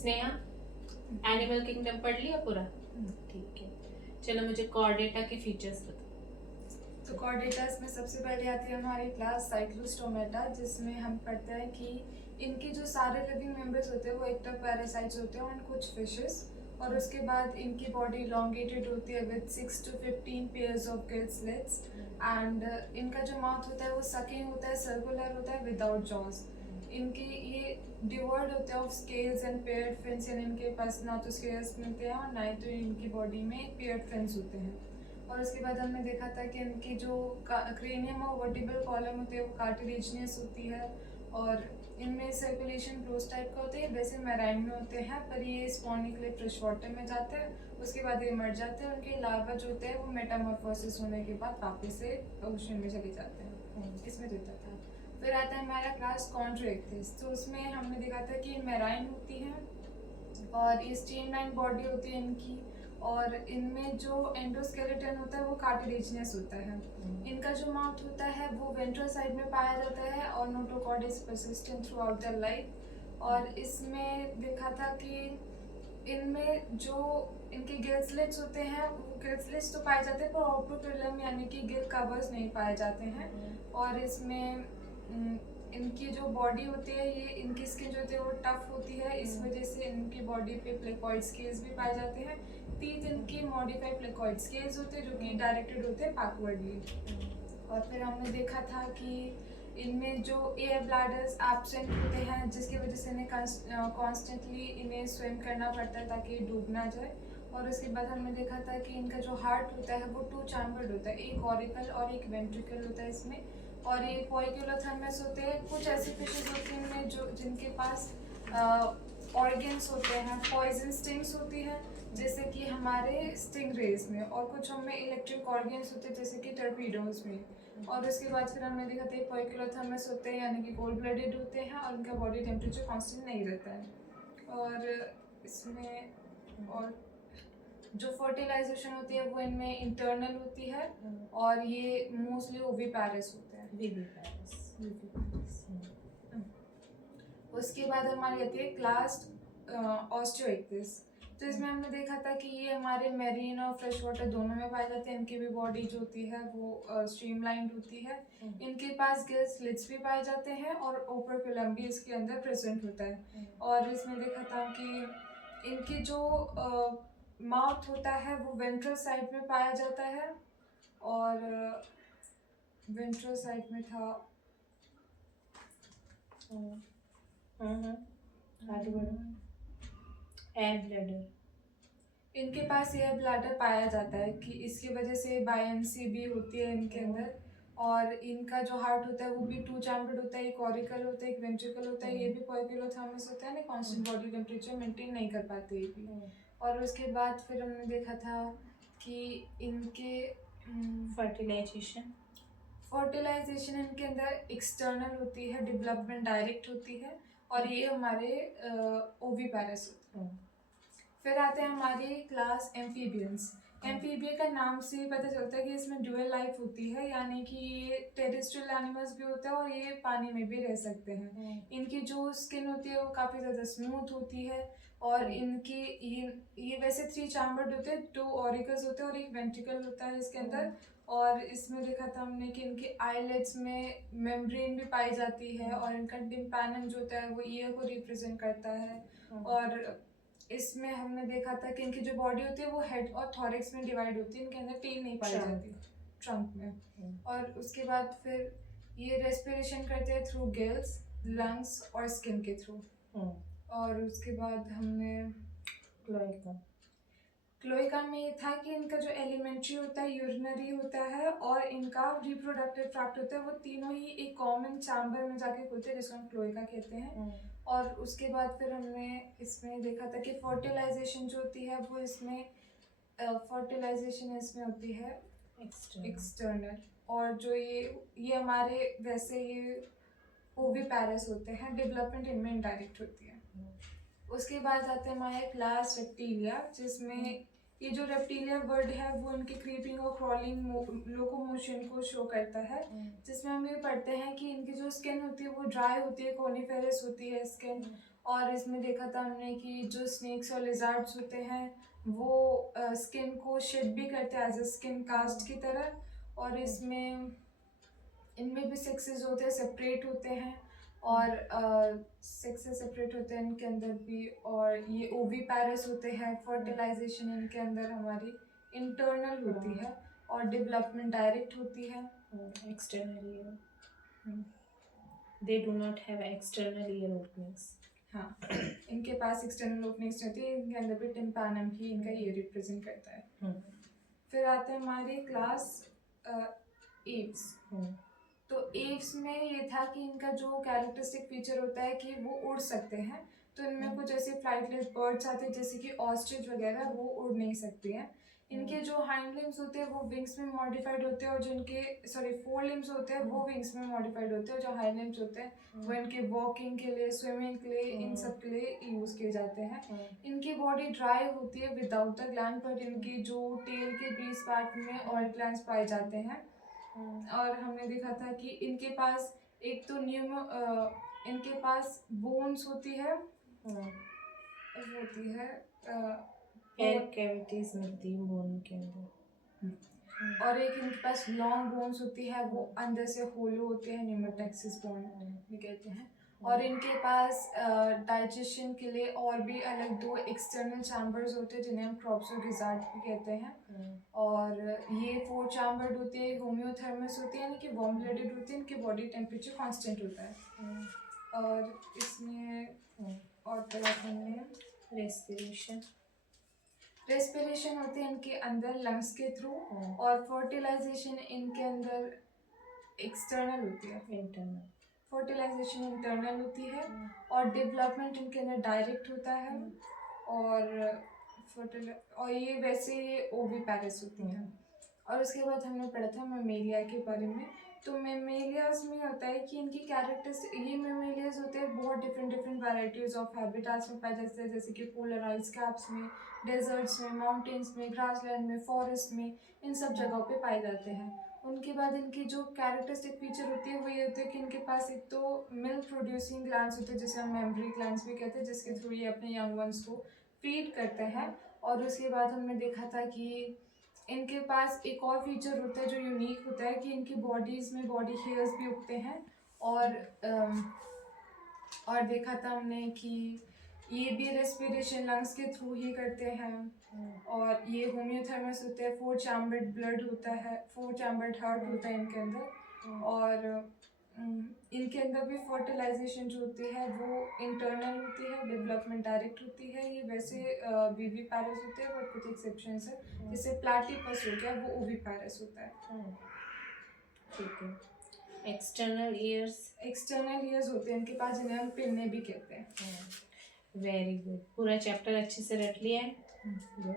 Sneha, animal kingdom पढ़ लिया पूरा? ठीक है, चलो मुझे कॉर्डेटा के फीचर्स बताओ। तो कॉर्डेटास में सबसे पहले आती है हमारी क्लास साइक्लोस्टोमेटा, जिसमें हम पढ़ते हैं कि इनके जो सारे लिविंग मेंबर्स होते हैं वो एक तो पैरासाइट्स होते हैं और कुछ फिशेस, और उसके बाद इनकी बॉडी इलोंगेटेड होती है with 6 to 15 pairs of gill slits, and इनका जो माउथ होता है वो सकिंग होता है, सर्कुलर होता है, विदाउट जॉज। इनके ये डिवॉर्ड होते हैं of scales and paired fins, यानी इनके पास ना तो स्केल्स मिलते हैं और ना ही तो इनकी बॉडी में पेयर्ड फिन्स होते हैं। और उसके बाद हमने देखा था कि इनकी जो क्रेनियम और वर्टिब्रल कॉलम होती है वो कार्टिलेजिनियस होती है, और इनमें सर्कुलेशन क्लोज टाइप का होता है। वैसे मैराइन में होते हैं, पर ये स्पॉनिंग के लिए फ्रेश वाटर में जाते हैं, उसके बाद ये मर जाते हैं। उनके लार्वा जो होते हैं वो मेटामॉर्फोसिस होने के बाद वापस से ओशन में चले जाते हैं। इसमें देता था। फिर आता है हमारा क्लास कॉन्ट्रोइक्थिस, तो उसमें हमने देखा था कि मैराइन होती है और ये स्ट्रीमलाइन बॉडी होती है इनकी, और इनमें जो एंडोस्केलेटन होता है वो कार्टिलेजिनस होता है। इनका जो माउथ होता है वो वेंट्रल साइड में पाया जाता है और notochord is persistent through out the life. और इसमें देखा था कि इनमें जो इनके गिल्सलेट्स होते हैं वो गिल्सलेट्स तो पाए जाते हैं पर ऑप्रोपिलम यानी कि गिल कवर्स नहीं पाए जाते हैं। और इसमें इनकी जो बॉडी होती है, ये इनकी स्किन जो होती है वो टफ होती है, इस वजह से इनकी बॉडी पे प्लेकॉइड स्केल्स भी पाए जाते हैं। टीथ इनकी मॉडिफाइड प्लेकॉइड स्केल्स होते हैं जो कि डायरेक्टेड होते हैं बैकवर्डली। और फिर हमने देखा था कि इनमें जो एयर ब्लैडर्स एब्सेंट होते हैं, जिसकी वजह से इन्हें कॉन्स्टेंटली इन्हें स्विम करना पड़ता है ताकि डूब ना जाए। और उसके बाद हमने देखा था कि इनका जो हार्ट होता है वो 2 चैम्बर्ड होता है, एक ऑरिकल और एक वेंट्रिकल होता है इसमें। और ये पोइक्यूलोथर्मस होते हैं। कुछ ऐसी फिशेज होती हैं इनमें जो जिनके पास ऑर्गन्स होते हैं, पॉइजन स्टिंग्स होती है जैसे कि हमारे स्टिंग रेज में, और कुछ हमें इलेक्ट्रिक ऑर्गन्स होते हैं जैसे कि टर्पीडोज में। और उसके बाद फिर हमने देखा था पोइक्यूलोथर्मस होते हैं यानी कि कोल्ड ब्लडेड होते हैं और उनका बॉडी टेम्परेचर कांस्टेंट नहीं रहता है। और इसमें और जो फर्टिलाइजेशन होती है वो इनमें इंटरनल होती है, और ये मोस्टली ओविपैरस होते हैं। उसके बाद हमारी आती है क्लास ऑस्टियोइक्टिस, तो इसमें हमने देखा था कि ये हमारे मेरीन और फ्रेश वाटर दोनों में पाए जाते हैं। इनकी भी बॉडी जो होती है वो स्ट्रीमलाइंड होती है। इनके पास गिल स्लिट्स भी पाए जाते हैं और ओपर्कुलम भी इसके अंदर प्रेजेंट होता है। और इसमें देखा था कि इनकी जो माउथ होता है वो वेंट्रल साइड में पाया जाता है, और वेंट्रल साइड में था। आगे बढ़ो। एयर ब्लैडर, इनके पास एयर ब्लैडर पाया जाता है कि इसकी वजह से बायंसी भी होती है इनके अंदर। और इनका जो हार्ट होता है वो भी 2 चैम्बर्ड होता है, एक ऑरिकल होता है, एक वेंट्रिकल होता है। ये भी पोइक्यूलोथर्मस होता है ना, कांस्टेंट बॉडी टेम्परेचर मेंटेन नहीं कर पाते ये भी। और उसके बाद फिर हमने देखा था कि इनके फर्टिलाइजेशन फर्टिलाइजेशन इनके अंदर एक्सटर्नल होती है, डेवलपमेंट डायरेक्ट होती है, और ये हमारे ओविपैरस होते हैं। फिर आते हैं हमारी क्लास एम्फीबियंस। एम्फीबिया का नाम से ही पता चलता है कि इसमें ड्यूअल लाइफ होती है, यानी कि ये टेरेस्ट्रियल एनिमल्स भी होते हैं और ये पानी में भी रह सकते हैं। इनकी जो स्किन होती है वो काफ़ी ज़्यादा स्मूथ होती है, और इनकी ये वैसे 3 चैम्बर्ड होते हैं, 2 ऑरिकल्स होते हैं और एक वेंट्रिकल होता है इसके अंदर। और इसमें देखा था हमने कि इनके आईलेट्स में मेम्ब्रेन भी पाई जाती है, और इनका टिम्पैनम जो होता है वो ईयर को रिप्रेजेंट करता है। और इसमें हमने देखा था कि इनकी जो बॉडी होती है वो हेड और थॉरिक्स में डिवाइड होती है, इनके अंदर टेल नहीं पाई जाती, ट्रंक में। और उसके बाद फिर ये रेस्पिरेशन करते हैं थ्रू गिल्स, लंग्स और स्किन के थ्रू। और उसके बाद हमने क्लोएका में ये था कि इनका जो एलिमेंट्री होता है, यूरिनरी होता है और इनका रिप्रोडक्टिव ट्रैक्ट होता है, वो तीनों ही एक कॉमन चैम्बर में जाके खुलते हैं जिसको हम क्लोएका कहते हैं। और उसके बाद फिर हमने इसमें देखा था कि फर्टिलाइजेशन जो होती है वो इसमें फर्टिलाइजेशन इसमें होती है एक्सटर्नल, और जो ये हमारे वैसे ये ओविपैरस होते हैं, डेवलपमेंट इनमें इनडायरेक्ट होती है। उसके बाद आते हैं हमारे क्लास रेप्टिलिया, जिसमें ये जो रेप्टिलिया वर्ड है वो इनकी क्रीपिंग और क्रॉलिंग लोकोमोशन को शो करता है। जिसमें हम ये पढ़ते हैं कि इनकी जो स्किन होती है वो ड्राई होती है, कोनिफेरस होती है स्किन, और इसमें देखा था हमने कि जो स्नेक्स और लिजार्ड्स होते हैं वो स्किन को शेड भी करते हैं एज अ स्किन कास्ट की तरह, और इसमें इनमें भी सेक्सेस होते हैं, सेपरेट होते हैं, और सेक्सेस सेपरेट होते हैं इनके अंदर भी। और ये ओवी पैरस होते हैं, फर्टिलाइजेशन इनके अंदर हमारी इंटरनल होती है और डेवलपमेंट डायरेक्ट होती है। External ear, they do not have external ear openings. हाँ, इनके पास एक्सटर्नल ओपनिंग्स होती है, इनके अंदर भी टिम्पैनम ही इनका ये रिप्रेजेंट करता है। फिर आते हैं हमारी क्लास एव्स। तो एव्स में ये था कि इनका जो कैरेक्टरिस्टिक फीचर होता है कि वो उड़ सकते हैं। तो इनमें कुछ ऐसे फ्लाइटलेस बर्ड्स आते हैं जैसे कि ऑस्ट्रिच वगैरह, वो उड़ नहीं सकते हैं। इनके जो हाइंड लिम्स होते हैं वो विंग्स में मॉडिफाइड होते हैं, और जो इनके फोर लिम्स होते हैं वो विंग्स में मॉडिफाइड होते हैं। जो हाइंड लिम्स होते हैं वो इनके वॉकिंग के लिए, स्विमिंग के लिए, इन सब के लिए यूज किए जाते हैं। इनकी बॉडी ड्राई होती है विदाउट द ग्लैंड, बट इनकी जो टेल के बीच पार्ट में ऑयल ग्लैंड्स पाए जाते हैं। और हमने देखा था कि इनके पास एक तो इनके पास बोन्स होती है, होती है एयर कैविटीज मिलती है बोन के अंदर, और एक इनके पास लॉन्ग बोन्स होती है, वो अंदर से होलो होते हैं, न्यूमेटैक्सिस बोन भी कहते हैं। और इनके पास डाइजेशन के लिए और भी अलग दो एक्सटर्नल चैम्बर्स होते हैं जिन्हें हम क्रोप्स और गिजार्ड भी कहते हैं। और ये 4 चैम्बर्ड होते हैं, होम्योथर्मस होते हैं, यानी कि वार्म ब्लडेड होते हैं, इनके बॉडी टेम्परेचर कांस्टेंट होता है। और इसमें और तरह हमने रेस्पिरेशन होती है इनके अंदर लंग्स के थ्रू, और फर्टिलाइजेशन इनके अंदर एक्सटर्नल होती है, इंटरनल। फर्टिलाइजेशन इंटरनल होती है, और डेवलपमेंट इनके अंदर डायरेक्ट होता है। और ये वैसे ये ओविपैरस होती है। और उसके बाद हमने पढ़ा था मेमेलिया के बारे में। तो मेमेलियाज में होता है कि इनकी कैरेक्टर्स, ये मेमेलियाज होते हैं बहुत डिफरेंट वैराइटीज ऑफ हैबिटाट्स में पाए जाते हैं, जैसे कि पोलर आइस कैप्स में, डेजर्ट्स में, माउंटेन्स में, ग्रासलैंड में, फॉरेस्ट में, इन सब जगहों पे पाए जाते हैं। उनके बाद इनकी जो कैरेक्टरिस्टिक फीचर होती है वो ये होती है कि इनके पास एक तो मिल्क प्रोड्यूसिंग ग्लैंड्स होते हैं, जिसे हम मेमरी ग्लैंड्स भी कहते हैं, जिसके थ्रू ये अपने यंग वंस को फीड करते हैं। और उसके बाद हमने देखा था कि इनके पास एक और फीचर होता है जो यूनिक होता है कि इनकी बॉडीज़ में बॉडी हेयर्स भी उगते हैं। और देखा था हमने कि ये भी रेस्पिरेशन लंग्स के थ्रू ही करते हैं। और ये होम्योथर्मस होते हैं, 4 चैम्बर्ड ब्लड होता है, 4 चैम्बर्ड हार्ट होता है इनके अंदर। और इनके अंदर भी फर्टिलाइजेशन जो होती है वो इंटरनल होती है, डेवलपमेंट डायरेक्ट होती है। ये वैसे वीवी पैरस होते हैं, बट कुछ एक्सेप्शंस है, जैसे प्लैटिपस हो गया वो ओवी पैरस होता है। ठीक है। एक्सटर्नल ईयर्स होते हैं इनके पास, जिन्हें हम पिन्ने भी कहते हैं। वेरी गुड, पूरा चैप्टर अच्छे से रट लिया है। गुड।